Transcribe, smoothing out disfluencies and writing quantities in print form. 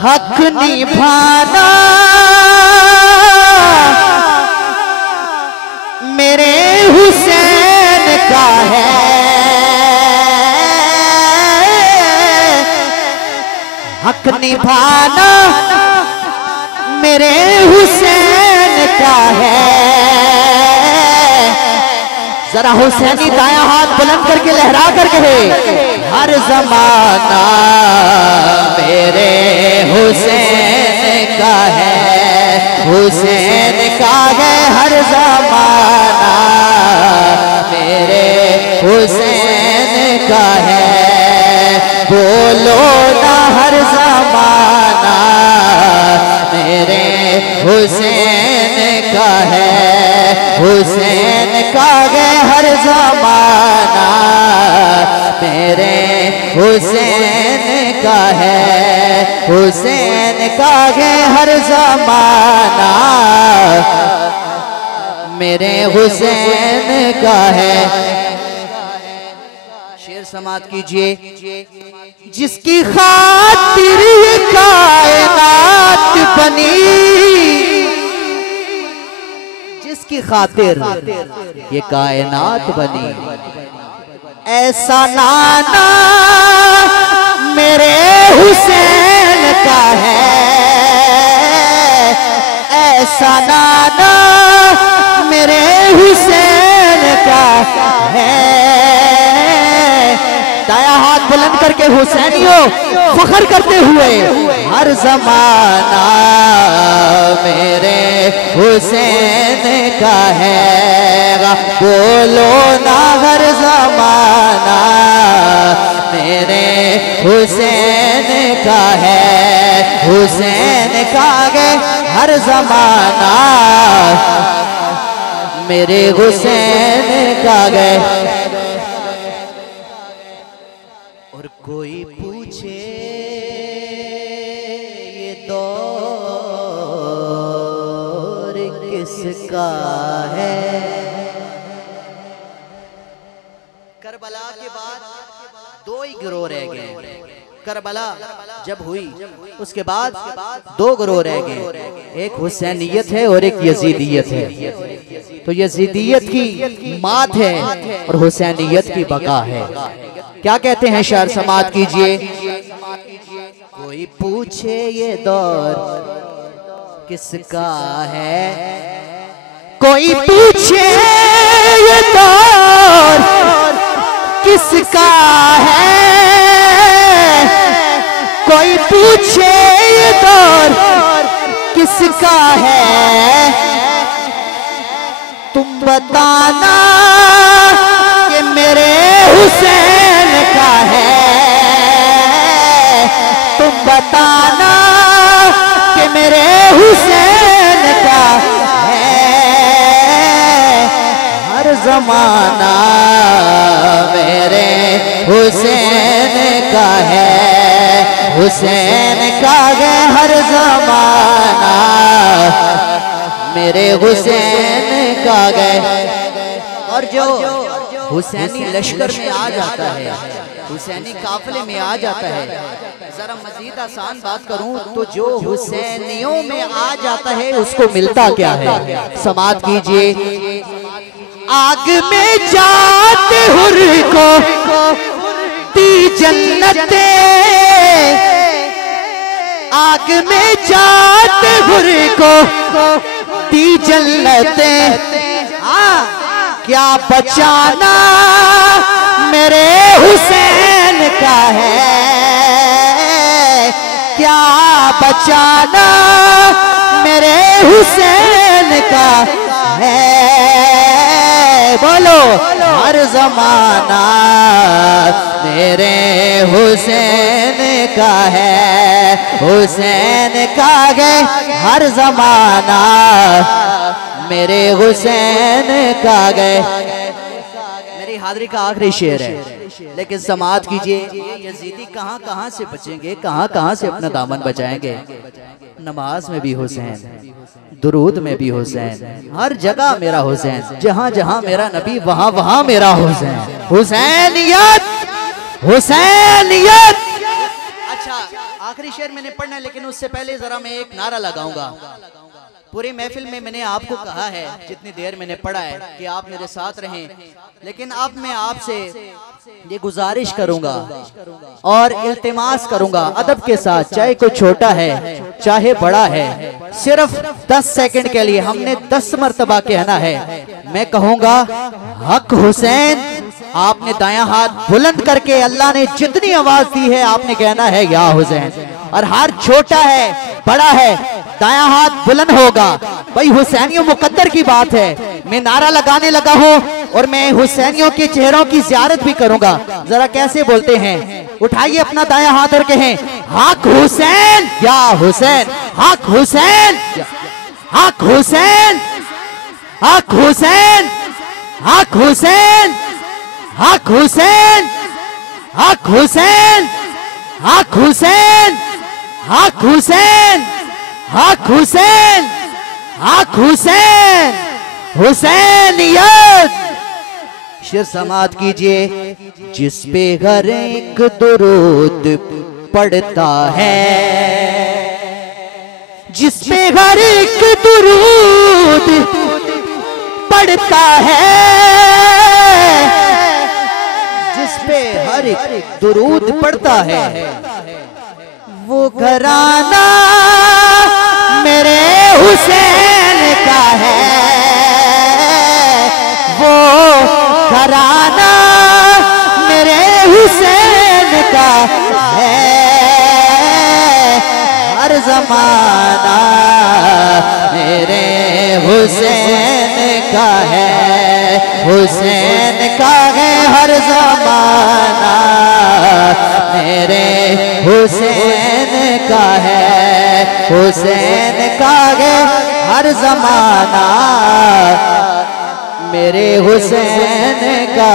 हक निभाना मेरे हुसैन का है। हक निभाना मेरे हुसैन का है। जरा हुसैनी दाया हाथ बुलंद करके लहरा कर कहे, हर जमाना मेरे हुसैन का है। हुसैन का है हर जमाना मेरे हुसैन का है। बोलो ना हर जमाना मेरे हुसैन का है। हुसैन का है हर जमाना मेरे हुसैन का है। हुसैन का है हर जमाना मेरे हुसैन का है। शेर समात कीजिए। जिसकी खातिर ये कायनात बनी, जिसकी खातिर ये कायनात बनी, ऐसा नाना मेरे हुसैन का है। ऐसा नाना मेरे हुसैन का है। दाया हाथ बुलंद करके हुसैनियों फख्र करते हुए, हर जमाना मेरे हुसैन का है। बोलो ना हर जमाना मेरे हुसैन का है। हुसैन का है हर जमाना मेरे हुसैन का है। और कोई पूछे ये दौर किसका है। करबला के बाद दो ही गिरोह रह गए। करबला जब हुई उसके बाद दो गिरोह रह गए, एक हुसैनियत है और एक यजीदियत है। तो यजीदियत की मात है और हुसैनियत की बका है। क्या कहते हैं शायर समात कीजिए। कोई पूछे ये दौर किसका है। कोई पूछे ये दौर किसका है। कोई पूछे ये दौर किसका है। तुम बताना कि मेरे हुसैन का है। तुम बताना कि मेरे हुसैन का है। हर जमाना मेरे हुसैन का है। हुसैन का है हर जमाना मेरे हुसैन का है। और जो हुसैनी लश्कर में आ जाता है, हुसैनी काफिले में आ जाता है, जरा मजीद आसान बात करूं तो जो हुसैनियों में आ जाता है उसको मिलता क्या है। समात कीजिए। आग में जाते हुर को दी जन्नते। आग में जाते हुर को दी जन्नते। क्या बचाना मेरे हुसैन का है। क्या बचाना मेरे हुसैन का है। बोलो हर जमाना मेरे हुसैन का है। हुसैन का है हर जमाना मेरे हुसैन का गए। मेरी हाजिरी का आखिरी शेर है, लेकिन समात कीजिए। यजीदी कहां कहां से बचेंगे, कहां कहां से अपना दामन बचाएंगे। नमाज में भी हुसैन, दुरूद में भी हुसैन, हर जगह मेरा हुसैन। जहां जहां मेरा नबी वहां वहां मेरा हुसैन। हुसैनियत, हुसैनियत, आखिरी शेर मैंने पढ़ना है, लेकिन उससे पहले जरा मैं एक नारा लगाऊंगा। पूरी महफिल में मैंने आपको कहा है, जितनी देर मैंने पढ़ा है, कि आप मेरे साथ रहें, लेकिन अब मैं आपसे ये गुजारिश करूंगा और इल्तिमास करूंगा अदब के साथ, चाहे कोई छोटा है चाहे बड़ा है, सिर्फ 10 सेकंड के लिए हमने 10 मर्तबा कहना है। मैं कहूंगा हक हुसैन, आपने दायां हाथ बुलंद करके, अल्लाह ने जितनी आवाज दी है आपने कहना है या हुसैन। और हर छोटा है बड़ा है दायां हाथ बुलंद होगा। भाई हुसैनियों मुकद्दर की बात है, मैं नारा लगाने लगा हूं और मैं हुसैनियों के चेहरों की ज़ियारत भी करूंगा। जरा कैसे बोलते हैं, उठाइए अपना दायां हाथ और कहें हक हुसैन या हुसैन, हक हुसैन, हक हुसैन, हक हुसैन, हक हुसैन, हक हुसैन, हक हुसैन, हक हुसैन, हक हुसैन, हक हुसैन, हक हुसैन, हुसैनियत। शेर समात कीजिए। जिस पे हर एक दुरूद पढ़ता है, जिस पे हर एक दुरूद पढ़ता है, जिस पे हर एक दुरूद पढ़ता है, वो घराना मेरे हुसैन का है, वो घराना मेरे हुसैन का है। हर जमाना मेरे हुसैन का है, हुसैन का है हर जमाना मेरे हुसैन का है, हुसैन का है हर जमाना मेरे हुसैन का